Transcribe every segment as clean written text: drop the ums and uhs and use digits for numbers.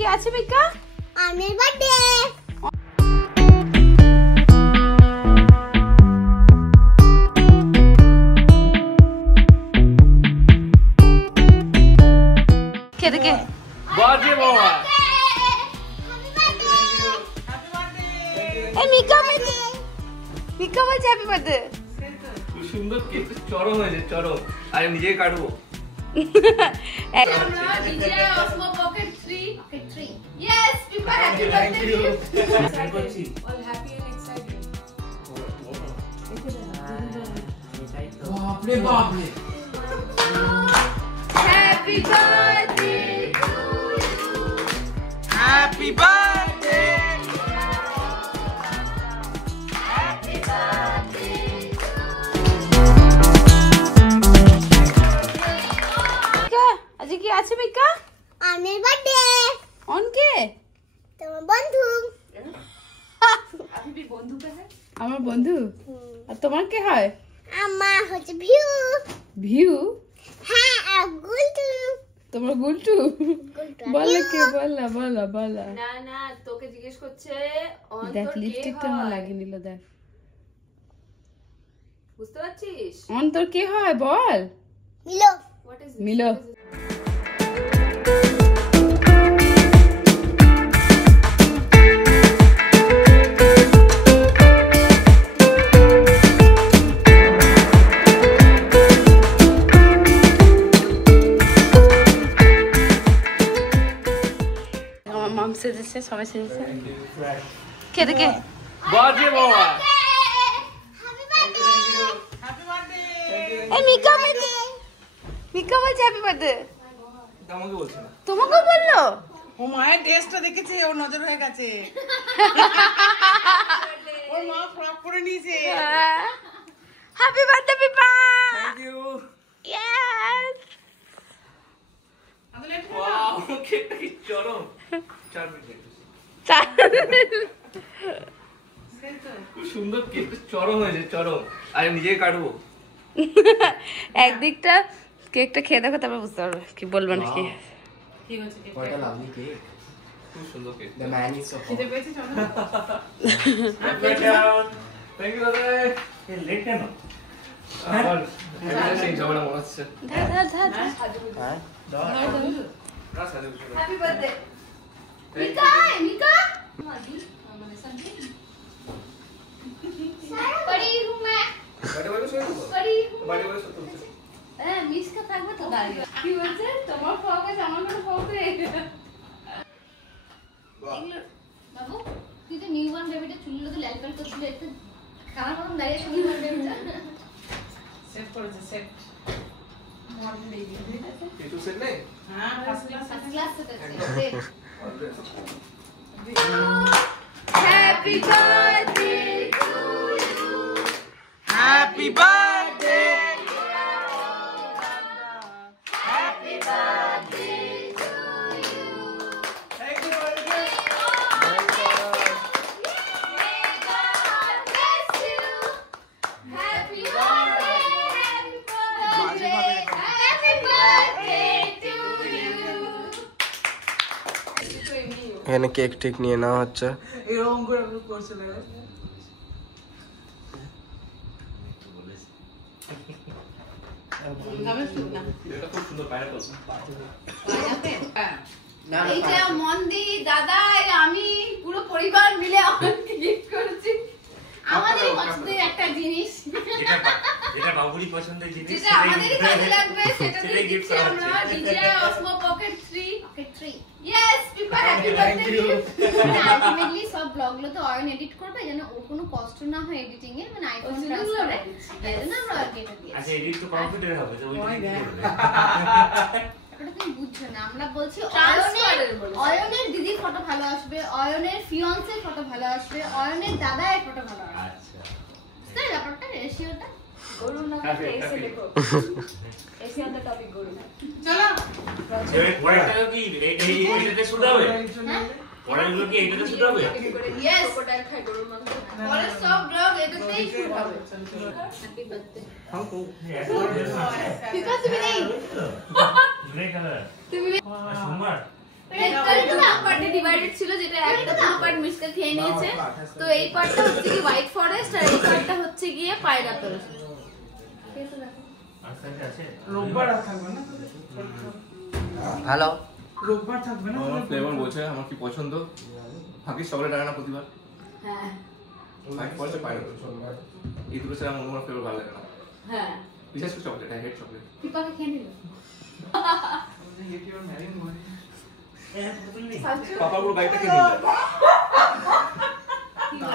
কি আছে মিকা? আমার বার্থডে। কে দেখে? বার্থডে বাবা। এই মিকা মিকা বলছে হ্যাপি বার্থডে। খুব সুন্দর কেক, চরম হয়েছে চরম। আর নিজেই কাটবো। Yes, people happy birthday. All happy and excited. বাপরে বাপরে। Happy birthday to you. Happy birthday. Happy birthday to you. আজ কি আছে মিকা? আমার বার্থডে। অন কে? তোমার বন্ধু। अभी भी बंधु का है। আমার বন্ধু। আর তোমার কে হয়? আমার হচ্ছে ভিউ। ভিউ? হ্যাঁ, আর গুলটু। তোমার গুলটু? বলো কে, বলা বলা বলা। না না তোকে জিজ্ঞেস করছে দেখ লিপস্টিকটা আমার লাগিয়ে নিল দেখ। বুঝতে পারছিস? অন্তর কে হয় বল? মিলো। What is মিলো। আমার মাম সেজেছে, সবাই সেজেছে। কে দেখে? বার্থডে বাবা। এই মিকা মিকা বলছে হ্যাপি বার্থডে। আমাকে বলছে না। তোমাকে বললো? ও মায়ের ড্রেসটা দেখেছে, ওর নজর হয়ে গেছে। ওর মা ফ্রক পরে নিয়েছে। Happy birthday Pipa. Thank you. Yes. Wow, কেকটা কি চরম। 4 মিনিট। খুব সুন্দর কেক, চরম হয়েছে চরম। আর নিজেই কাটবো। একদিকটা কেকটা খেয়ে দেখো, তারপর বুঝতে পারবে কি বলবো নাকি। কি হচ্ছে cake? What a lovely cake. খুব সুন্দর cake. The man is so hot. খিদে পেয়েছে চলো। থ্যাংক ইউ দাদা। Hey, late কেন? আমার সেই ঝগড়া মনে হচ্ছে। ধর ধর ধর ধর। হ্যাঁ? না সাজে বসে। হ্যাপি বার্থডে মিকা, মিকা। बड़ी हूँ मैं। বাড়ি বাড়ি শুয়ে দেবো। बड़ी हूँ। বাড়ি বাড়ি শুয়ে তুলছে। মিস কা থাকবে তো দাঁড়িয়ে। কি বলছে? তোমার ফোকাস আমার কোনো ফোকাস। বাবু, তুই তো নিউবর্ন বেবিটা চুলগুলো তো লাল কাল করছিল, একটু কানার মতন দাঁড়িয়ে আছে নিউবর্ন বেবিটা। সেট করেছে সেট। মর্নিং বেবি ঠিক আছে? কিছু সেট নেই? হ্যাঁ, first class first class set আছে। Happy birthday to you. Happy birthday. Happy birthday to you. Thank you very much. May God bless you. Happy birthday, happy birthday to you. এখানে cake take নিয়ে নেওয়া হচ্ছে। এরকম করে করছিল। খাবে শুন না। এটা খুব সুন্দর পাইনাপল। হ্যাঁ। এইটা মন্দি দাদা আর আমি পুরো পরিবার মিলে আমাকে গিফট করেছি। আমাদের পছন্দের একটা জিনিস, এটা বাবুরি পছন্দের জিনিস, যেটা আমাদেরই কাজে লাগবে সেটা দিয়ে gift দিচ্ছি আমরা। DJ Osmo pocket 3। Yes, Pipa happy birthday. Ultimately সব ব্লগগুলো তো অয়ন এডিট করবে, যেন ওর কোনো কষ্ট না হয় এডিটিং এ, মানে আইফোন ট্রান্সফারে। তাই জন্য আমরা আর কেটে দিয়েছি। আচ্ছা এডিট তো কম্পিউটারে হবে, তো ওইটা কি করবে? ওটা তুমি বুঝছো না, আমরা বলছি ট্রান্সফারের বলছি। অয়নের দিদির ফটো ভালো আসবে, অয়নের ফিয়ান্সের ফটো ভালো আসবে, অয়নের দাদার ফটো ভালো আসবে। আচ্ছা তাই ব্যাপারটা রেশিওটা गरुड़ ना ऐसे लिखो। ऐसे ऑन द टॉपिक गरुड़। চলো। এবারে পরেরটা কি এইটাতে শুট হবে? পরেরগুলো কি এইটাতে শুট হবে? ইয়েস, क्रोकोडाइल खाए गरुड़ मांस। পরের সব ব্লগ এটাতেই শুট হবে। Happy birthday. हमको পিপা তুমি নেই, ग्रे कलर তুমি सोमवार পার্টে ডিভাইডেড ছিল, যেটা একটা পার্ট মিসকা খেয়ে নিয়েছে। তো এই পার্টটা হচ্ছে কি হোয়াইট ফরেস্ট, আর এই পার্টটা হচ্ছে গিয়ে পাইনাপল। রোববার আর থাকবে না? হ্যালো রোববার থাকবে না? আমার ফ্লেভার বলছে আমার কি পছন্দ। ভাগ্যিস চকলেট আনে না প্রতিবার। হ্যাঁ হোয়াইট ফরেস্ট পাইনাপল এই দুটো ছাড়া আমার কোনো ফ্লেভার ভালো লাগে না। হ্যাঁ বিশেষ করে চকলেট, আই হেট চকলেট। পিপাকে খেয়ে নিল। If you are marrying one. পাপা পুরো গাড়িটা কিনে নিল।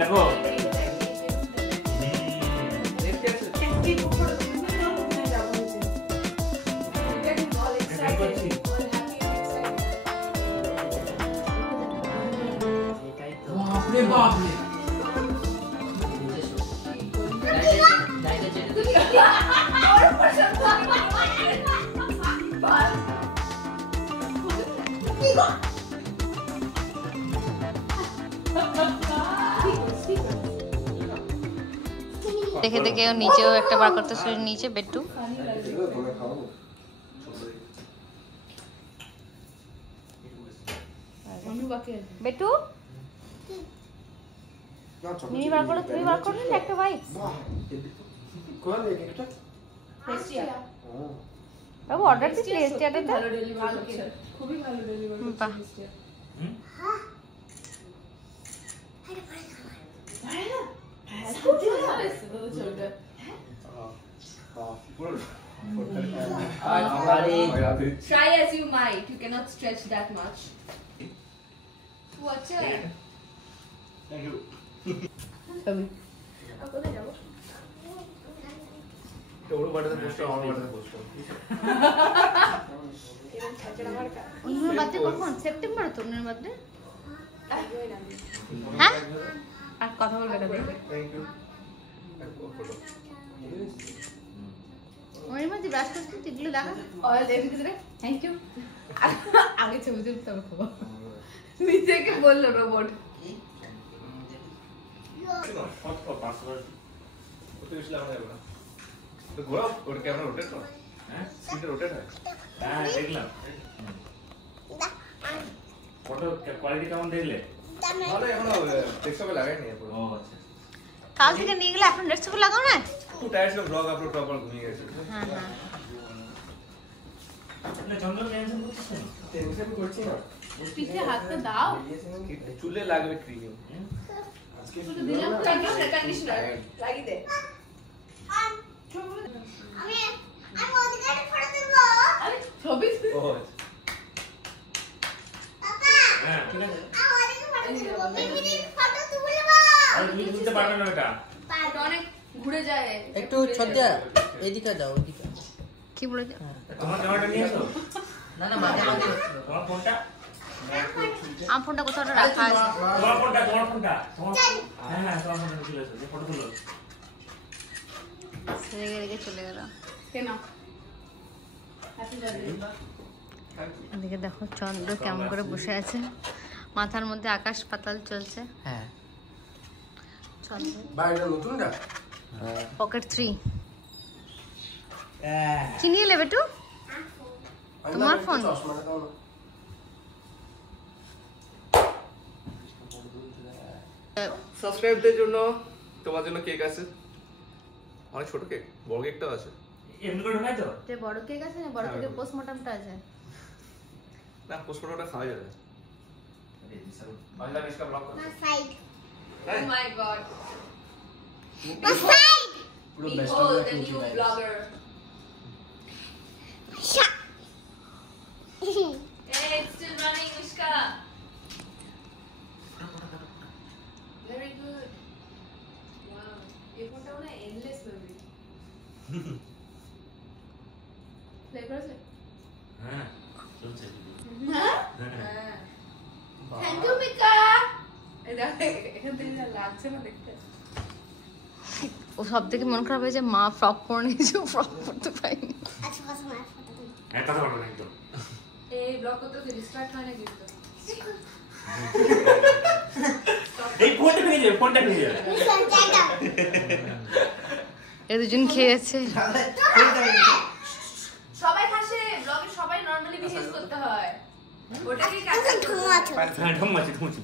দেখো বাপরে বাপরে। দেখে দেখে ও নিচেও একটা বার করতে শুরু নিচে বেট্টু। বেট্টু মিনি বার করো, তুমি বার করো না একটা বাইক। বাবু অর্ডার দিচ্ছি রেস্টুরেন্টে। ভালো ডেলিভারি করছে, খুবই ভালো ডেলিভারি বাহ। করছে। Try as you might, you cannot stretch that much. Watch it. Thank you. ওর বাড়িতে পোস্ট আমার বাড়িতে পোস্ট। অন্যের বার্থডে কখন? সেপ্টেম্বর তো অন্যের বার্থডে। হ্যাঁ আর কথা বলবে না। Thank you. ওর মধ্যে ব্রাশ করতে টিকলে দেখা Oil দেন কিছু রে, থ্যাংক ইউ। আগে ছবি তুলতে হবে খুব। নিজেকে বললো রোবট। ওতে বেশি লাগানো যাবে না। তো ঘোরাও, ওর ক্যামেরা রোটেট করো। হ্যাঁ স্ক্রিনটা রোটেট হয়। হ্যাঁ দেখলাম। ফটো কোয়ালিটি কেমন দেখলে? ভালো, এখনো ডেস্কটপে লাগাইনি এরপর। ও আচ্ছা। কাল থেকে নিয়ে গেলে এখন ডেস্কটপে লাগাও না। খুব টায়ার্ড ছিল, ব্লগ আপলোড করার ঘুমিয়ে গেছে। হ্যাঁ হ্যাঁ না চন্দন টেনশন করছিস না? টেনশন করছি না। পিঠে হাতটা দাও। চুলে লাগবে ক্রিম। শুধু দিলাম কন্ডিশনার লাগিয়ে দে। আমি ওদিকে ফটো দেব। আরে ছবি ও হ্যাঁ ঠিক আছে। ফটো তুলব। আর তুমি বুঝতে পারবে না এটা। অনেক ঘুরে যায়। একটু ছদ্দা এদিকে যাও, এদিকে। কি বলে? তোমার ক্যামেরাটা নিয়ে এসো। না না মাঝে মাঝে তোমার ফোনটা? আমার ফোনটা কোথাও একটা রাখা আছে। তোমার ফোনটা? হ্যাঁ হ্যাঁ তোমার ফোনটা চলে এসো, যে ফটো তুলো। রেগে রেগে চলে গেল। কেন? Happy birthday. এদিকে দেখো চন্দ্র কেমন করে বসে আছে, মাথার মধ্যে আকাশ পাতাল চলছে। হ্যাঁ চন্দ্র বাইরে নতুনটা? পকেট 3 চিনিয়ে নেবে একটু। তোমার ফোন? চশমাটা দাও না। সাবস্ক্রাইবদের জন্য তোমার জন্য কেক আছে, অনেক ছোট কেক, বড় কেকটাও আছে। এমনি করে ঢোকাই তো? যে বড় কেক আছে না, বড় কেকের পোস্টমর্টমটা আছে। না পোস্টমর্টমটা খাওয়া যাবে। বাংলা মিশকা ব্লগ করতে। Oh my god. পুরো best Behold the new blogger. Hey, it's still running, Mishka. Very good. Wow. এই ফোনটা না endless memory. Play করেছে? হ্যাঁ চলছে। হ্যাঁ? হ্যাঁ। Thank you, Mika. এই দেখো এখান থেকে যা লাগছে না দেখতে। ও সব থেকে মন খারাপ হয়েছে, মা ফ্রক পরে নিয়েছে, ফ্রক পরতে পারিনি। হ্যাঁ কথা বলো না একদম। এই ব্লগ করতে ডিস্ট্রাক্ট হয় না কিন্তু এই ফোনটা নিয়ে যাবে, ফোনটা নিয়ে যাবে। এ দুজন খেয়েছে। সবাই হাসে ব্লগে, সবাই নরমালি বিহেভ করতে হয়, ওটাকে ক্যাপচার করতে হয়। হ্যাঁ, ঢুমাচ্ছি, ঢুমাচ্ছি।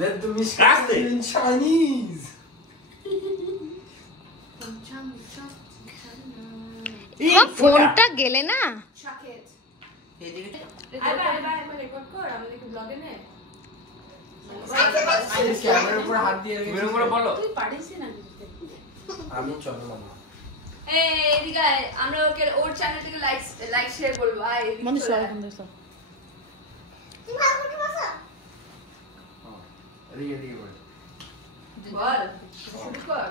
Let the Mishka Ask it. in Chinese. ফোনটা গেলে না শাকেত এদিকে একবার রেকর্ড কর আমাদেরকে ব্লগে নে। ক্যামেরার উপর হাত দিয়ে তুমি এরকম করে বলো। তুই পারিস না আমি চলো মামা এই এদিকে আয়, আমরা ওকে ওর চ্যানেল থেকে লাইক শেয়ার বলবো। আয় এদিকে মানে চলে আয়। রিয়েলি বল বল শুরু কর।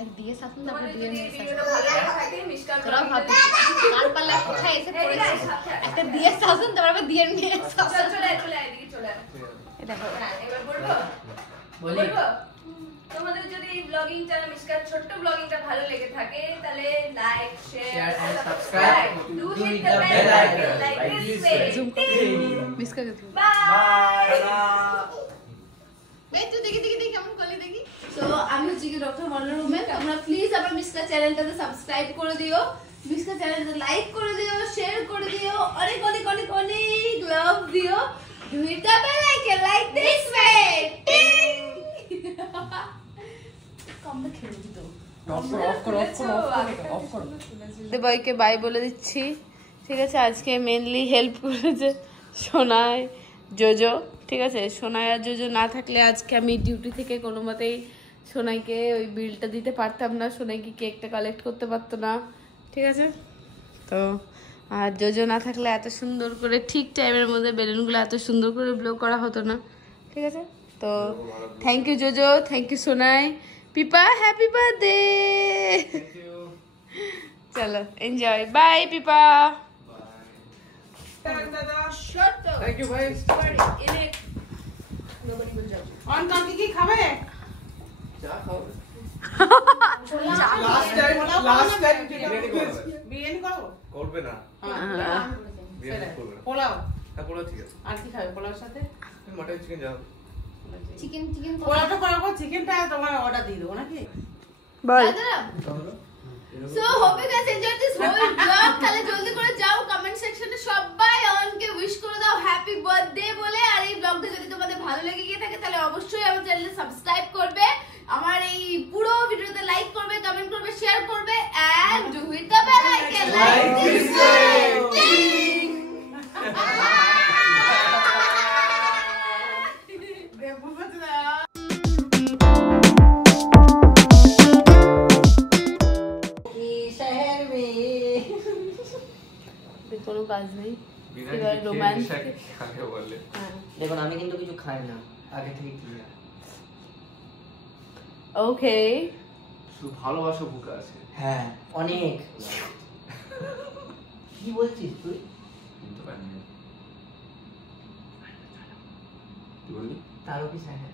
এক দিয়ে শাসন তারপর তোমাদের দিয়ে যদি নিয়ে ভিডিওটা ভালো লাগে থাকে মিসকাল তোরা ভাবি কাল পাল্লা কোথায় এসে পড়েছে একটা দিয়ে শাসন তারপর আবার দিয়ে নিয়ে শাসন চলে আয় এদিকে চলে আয়। এটা দেখো হ্যাঁ, এবার বলবো বলি বলবো তোমাদের যদি এই ব্লগিংটা মিসকাল ছোট্ট ব্লগিংটা ভালো লেগে থাকে তাহলে like share Share and subscribe subscribe. Do Do hit hit the the bell bell icon icon like like this this way way. Miss করে দিও বাই এই তুই দেখি দেখি দেখি কেমন করলি দেখি তো আমি হচ্ছে কি ডক্টর ওয়ান্ডার উমেন। তোমরা প্লিজ আমার মিসকা চ্যানেলটাতে সাবস্ক্রাইব করে দিও, মিসকা চ্যানেলটাতে লাইক করে দিও, শেয়ার করে দিও, অনেক অনেক অনেক অনেক লাভ দিও। Do hit the bell icon like this way. টিং কমবে খেলে দিত। অফ করো অফ করো দেবইকে বাই বলে দিচ্ছি, ঠিক আছে। আজকে মেনলি হেল্প করেছে সোনাই জোজো, ঠিক আছে। সোনাই আর জোজো না থাকলে আজকে আমি ডিউটি থেকে কোনো মতেই সোনাইকে ওই বিলটা দিতে পারতাম না, সোনাইকে কেকটা কালেক্ট করতে পারতো না, ঠিক আছে। তো আর জোজো না থাকলে এত সুন্দর করে ঠিক টাইমের মধ্যে বেলুনগুলো এত সুন্দর করে ব্লো করা হতো না, ঠিক আছে। তো thank you Jojo, thank you Sonai. Pipa happy birthday. চলো enjoy, bye Pipa. Thank you ভাই। অন কাকি কি খাবে? চা খাও। লাস্ট টাইম বিরিয়ানি করবে। বিরিয়ানি করো? করবে না, বিরিয়ানি করবে না। পোলাও হ্যাঁ, পোলাও ঠিক আছে। আর কি খাবে পোলাওর সাথে? মাটন চিকেন যাও। চিকেন চিকেন পোলাওটা করার পর চিকেনটা তোমার অর্ডার দিয়ে দেবো নাকি? বল। So hope you guys enjoyed this whole vlog. তাহলে জলদি করে যাও কমেন্ট সেকশনে সবাই অনকে উইশ করে দাও হ্যাপি বার্থডে বলে। আর এই ব্লগটা যদি তোমাদের ভালো লেগে গিয়ে থাকে তাহলে অবশ্যই আমার চ্যানেলে সাবস্ক্রাইব করবে, আমার এই পুরো ভিডিওতে লাইক করবে, কমেন্ট করবে, শেয়ার করবে and do hit the bell icon like this शहर में কোনো কাজ নেই। বিরিয়ানি romance খেয়ে আগে বললে। দেখুন আমি কিন্তু কিছু খাই না আগে থেকে ক্লিয়ার ওকে শুধু ভালোবাসা বুকে আছে। হ্যাঁ অনেক কি বলছিস তুই কিন্তু পারি না। কি বললি? তারও কি হ্যাঁ